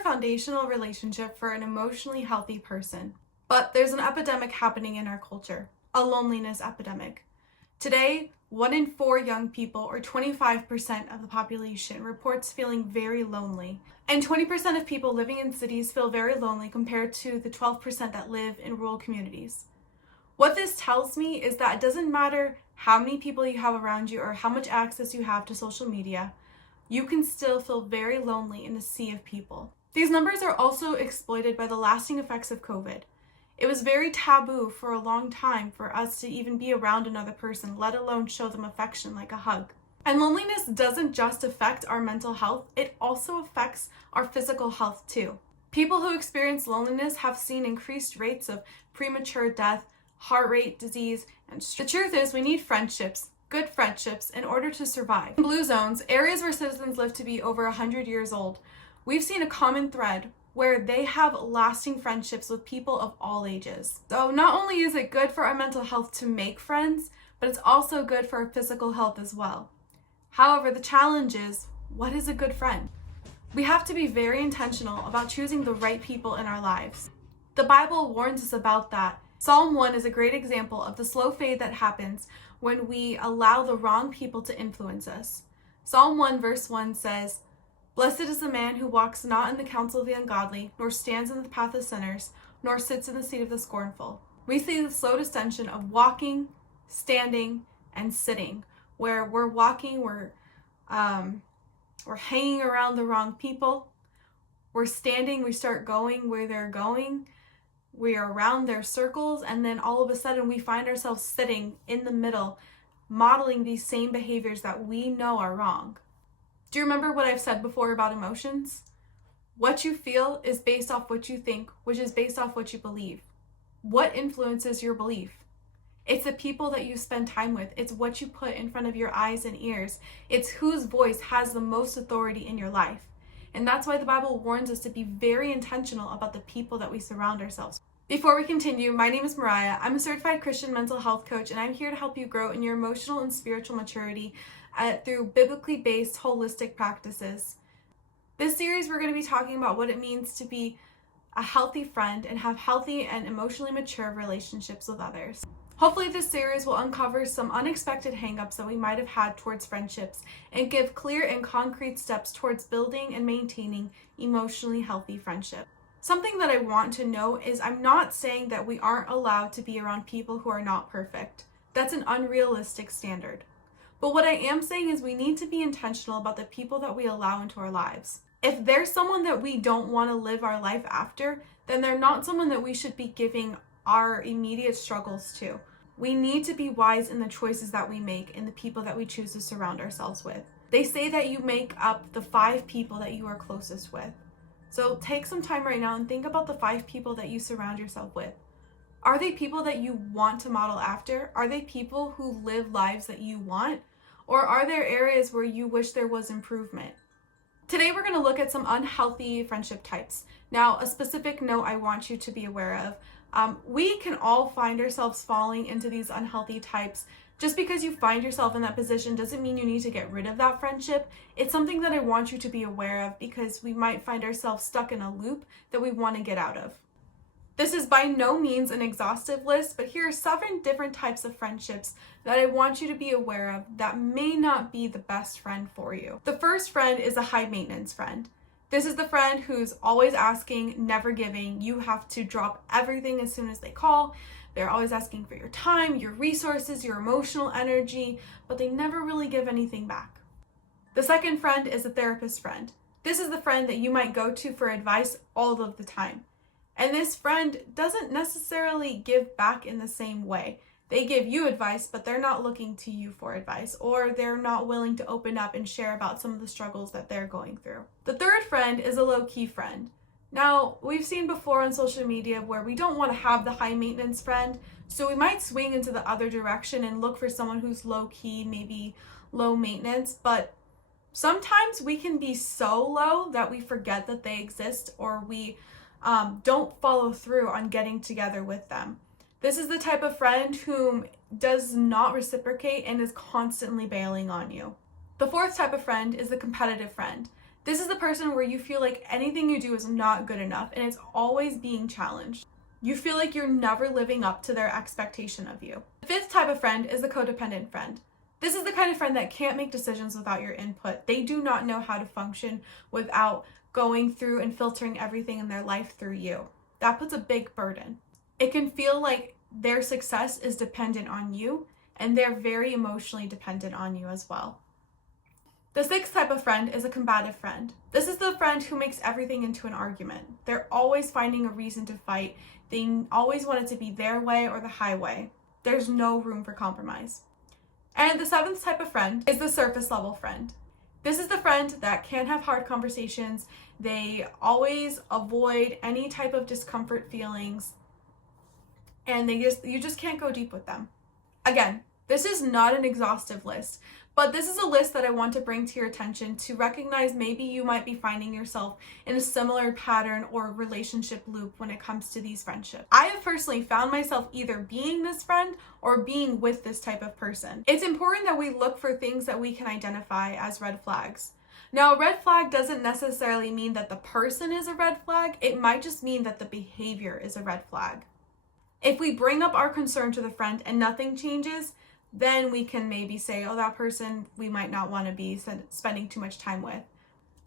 a foundational relationship for an emotionally healthy person. But there's an epidemic happening in our culture, a loneliness epidemic. Today, 1 in 4 young people, or 25% of the population, reports feeling very lonely. And 20% of people living in cities feel very lonely compared to the 12% that live in rural communities. What this tells me is that it doesn't matter how many people you have around you or how much access you have to social media, you can still feel very lonely in a sea of people. These numbers are also exploited by the lasting effects of COVID. It was very taboo for a long time for us to even be around another person, let alone show them affection like a hug. And loneliness doesn't just affect our mental health, it also affects our physical health too. People who experience loneliness have seen increased rates of premature death, heart rate disease, and the truth is we need friendships, good friendships, in order to survive. In blue zones, areas where citizens live to be over 100 years old, we've seen a common thread where they have lasting friendships with people of all ages. So not only is it good for our mental health to make friends, but it's also good for our physical health as well. However, the challenge is, what is a good friend? We have to be very intentional about choosing the right people in our lives. The Bible warns us about that. Psalm 1 is a great example of the slow fade that happens when we allow the wrong people to influence us. Psalm 1 verse 1 says, "Blessed is the man who walks not in the counsel of the ungodly, nor stands in the path of sinners, nor sits in the seat of the scornful." We see the slow descension of walking, standing, and sitting, where we're walking, we're hanging around the wrong people. We're standing, we start going where they're going. We are around their circles, and then all of a sudden we find ourselves sitting in the middle, modeling these same behaviors that we know are wrong. Do you remember what I've said before about emotions? What you feel is based off what you think, which is based off what you believe. What influences your belief? It's the people that you spend time with. It's what you put in front of your eyes and ears. It's whose voice has the most authority in your life. And that's why the Bible warns us to be very intentional about the people that we surround ourselves with. Before we continue, my name is Mariah. I'm a certified Christian mental health coach, and I'm here to help you grow in your emotional and spiritual maturity through biblically based holistic practices. This series, we're going to be talking about what it means to be a healthy friend and have healthy and emotionally mature relationships with others. Hopefully this series will uncover some unexpected hangups that we might have had towards friendships and give clear and concrete steps towards building and maintaining emotionally healthy friendship. Something that I want to note is I'm not saying that we aren't allowed to be around people who are not perfect. That's an unrealistic standard. But what I am saying is we need to be intentional about the people that we allow into our lives. If there's someone that we don't want to live our life after, then they're not someone that we should be giving our immediate struggles to. We need to be wise in the choices that we make and the people that we choose to surround ourselves with. They say that you make up the 5 people that you are closest with. So take some time right now and think about the 5 people that you surround yourself with. Are they people that you want to model after? Are they people who live lives that you want? Or are there areas where you wish there was improvement? Today we're going to look at some unhealthy friendship types. Now, a specific note I want you to be aware of. We can all find ourselves falling into these unhealthy types. Just because you find yourself in that position doesn't mean you need to get rid of that friendship. It's something that I want you to be aware of because we might find ourselves stuck in a loop that we want to get out of. This is by no means an exhaustive list, but here are 7 different types of friendships that I want you to be aware of that may not be the best friend for you. The first friend is a high maintenance friend. This is the friend who's always asking, never giving. You have to drop everything as soon as they call. They're always asking for your time, your resources, your emotional energy, but they never really give anything back. The second friend is a therapist friend. This is the friend that you might go to for advice all of the time. And this friend doesn't necessarily give back in the same way. They give you advice, but they're not looking to you for advice, or they're not willing to open up and share about some of the struggles that they're going through. The third friend is a low-key friend. Now, we've seen before on social media where we don't want to have the high-maintenance friend, so we might swing into the other direction and look for someone who's low-key, maybe low maintenance, but sometimes we can be so low that we forget that they exist, or we don't follow through on getting together with them. This is the type of friend whom does not reciprocate and is constantly bailing on you. The fourth type of friend is the competitive friend. This is the person where you feel like anything you do is not good enough and it's always being challenged. You feel like you're never living up to their expectation of you. The fifth type of friend is the codependent friend. This is the kind of friend that can't make decisions without your input. They do not know how to function without going through and filtering everything in their life through you. That puts a big burden. It can feel like their success is dependent on you, and they're very emotionally dependent on you as well. The sixth type of friend is a combative friend. This is the friend who makes everything into an argument. They're always finding a reason to fight. They always want it to be their way or the highway. There's no room for compromise. And the seventh type of friend is the surface level friend. This is the friend that can't have hard conversations. They always avoid any type of discomfort feelings, and you just can't go deep with them. Again, this is not an exhaustive list, but this is a list that I want to bring to your attention to recognize maybe you might be finding yourself in a similar pattern or relationship loop when it comes to these friendships. I have personally found myself either being this friend or being with this type of person. It's important that we look for things that we can identify as red flags. Now, a red flag doesn't necessarily mean that the person is a red flag. It might just mean that the behavior is a red flag. If we bring up our concern to the friend and nothing changes, then we can maybe say, oh, that person we might not want to be spending too much time with.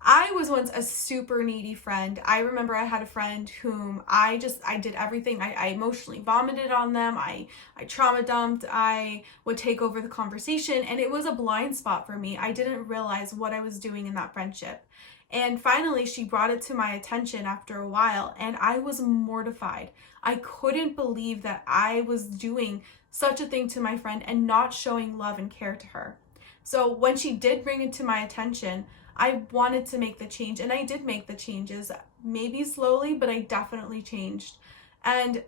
I was once a super needy friend. I remember I had a friend whom I did everything. I emotionally vomited on them. I trauma dumped. I would take over the conversation, and it was a blind spot for me. I didn't realize what I was doing in that friendship. And finally, she brought it to my attention after a while, and I was mortified. I couldn't believe that I was doing such a thing to my friend and not showing love and care to her. So when she did bring it to my attention, I wanted to make the change, and I did make the changes, maybe slowly, but I definitely changed. And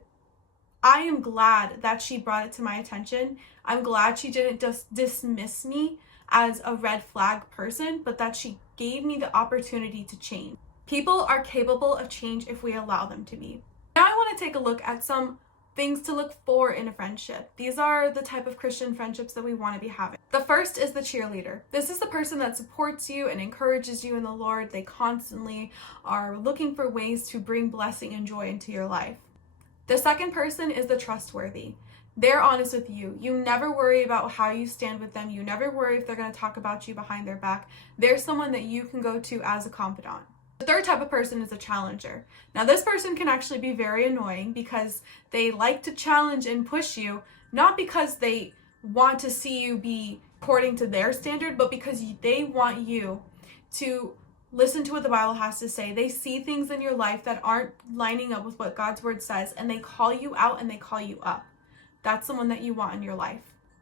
I am glad that she brought it to my attention. I'm glad she didn't just dismiss me as a red flag person, but that she gave me the opportunity to change. People are capable of change if we allow them to be. Now I want to take a look at some things to look for in a friendship. These are the type of Christian friendships that we want to be having. The first is the cheerleader. This is the person that supports you and encourages you in the Lord. They constantly are looking for ways to bring blessing and joy into your life. The second person is the trustworthy. They're honest with you. You never worry about how you stand with them. You never worry if they're going to talk about you behind their back. They're someone that you can go to as a confidant. The third type of person is a challenger. Now, this person can actually be very annoying because they like to challenge and push you, not because they want to see you be according to their standard, but because they want you to listen to what the Bible has to say. They see things in your life that aren't lining up with what God's word says, and they call you out and they call you up. That's someone that you want in your life.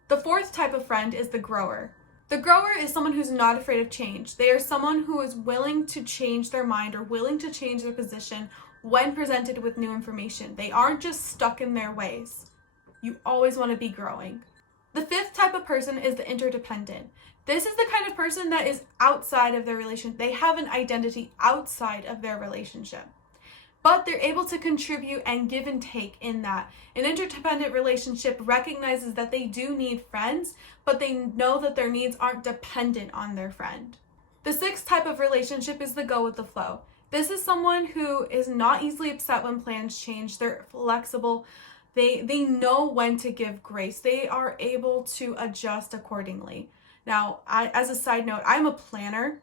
The fourth type of friend is the grower. The grower is someone who's not afraid of change. They are someone who is willing to change their mind or willing to change their position when presented with new information. They aren't just stuck in their ways. You always want to be growing. The fifth type of person is the interdependent. This is the kind of person that is outside of their relationship. They have an identity outside of their relationship, but they're able to contribute and give and take in that. An interdependent relationship recognizes that they do need friends, but they know that their needs aren't dependent on their friend. The sixth type of relationship is the go with the flow. This is someone who is not easily upset when plans change. They're flexible. They know when to give grace. They are able to adjust accordingly. Now, as a side note, I'm a planner.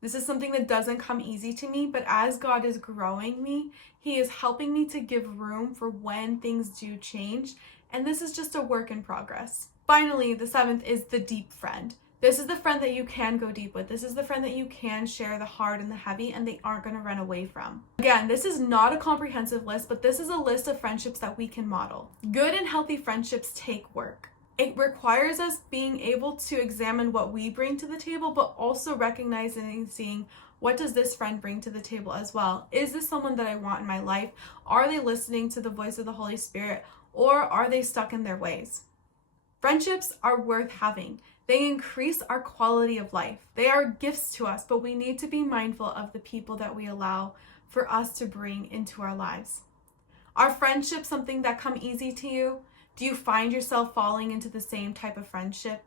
This is something that doesn't come easy to me, but as God is growing me, He is helping me to give room for when things do change, and this is just a work in progress. Finally, the seventh is the deep friend. This is the friend that you can go deep with. This is the friend that you can share the hard and the heavy, and they aren't going to run away from. Again, this is not a comprehensive list, but this is a list of friendships that we can model. Good and healthy friendships take work. It requires us being able to examine what we bring to the table, but also recognizing and seeing, what does this friend bring to the table as well? Is this someone that I want in my life? Are they listening to the voice of the Holy Spirit, or are they stuck in their ways? Friendships are worth having. They increase our quality of life. They are gifts to us, but we need to be mindful of the people that we allow for us to bring into our lives. Are friendships something that come easy to you? Do you find yourself falling into the same type of friendship?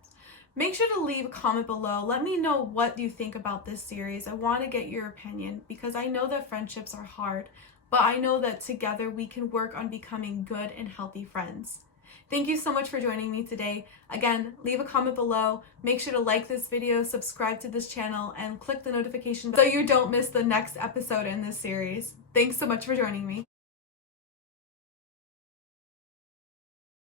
Make sure to leave a comment below. Let me know what you think about this series. I want to get your opinion because I know that friendships are hard, but I know that together we can work on becoming good and healthy friends. Thank you so much for joining me today. Again, leave a comment below. Make sure to like this video, subscribe to this channel, and click the notification bell so you don't miss the next episode in this series. Thanks so much for joining me.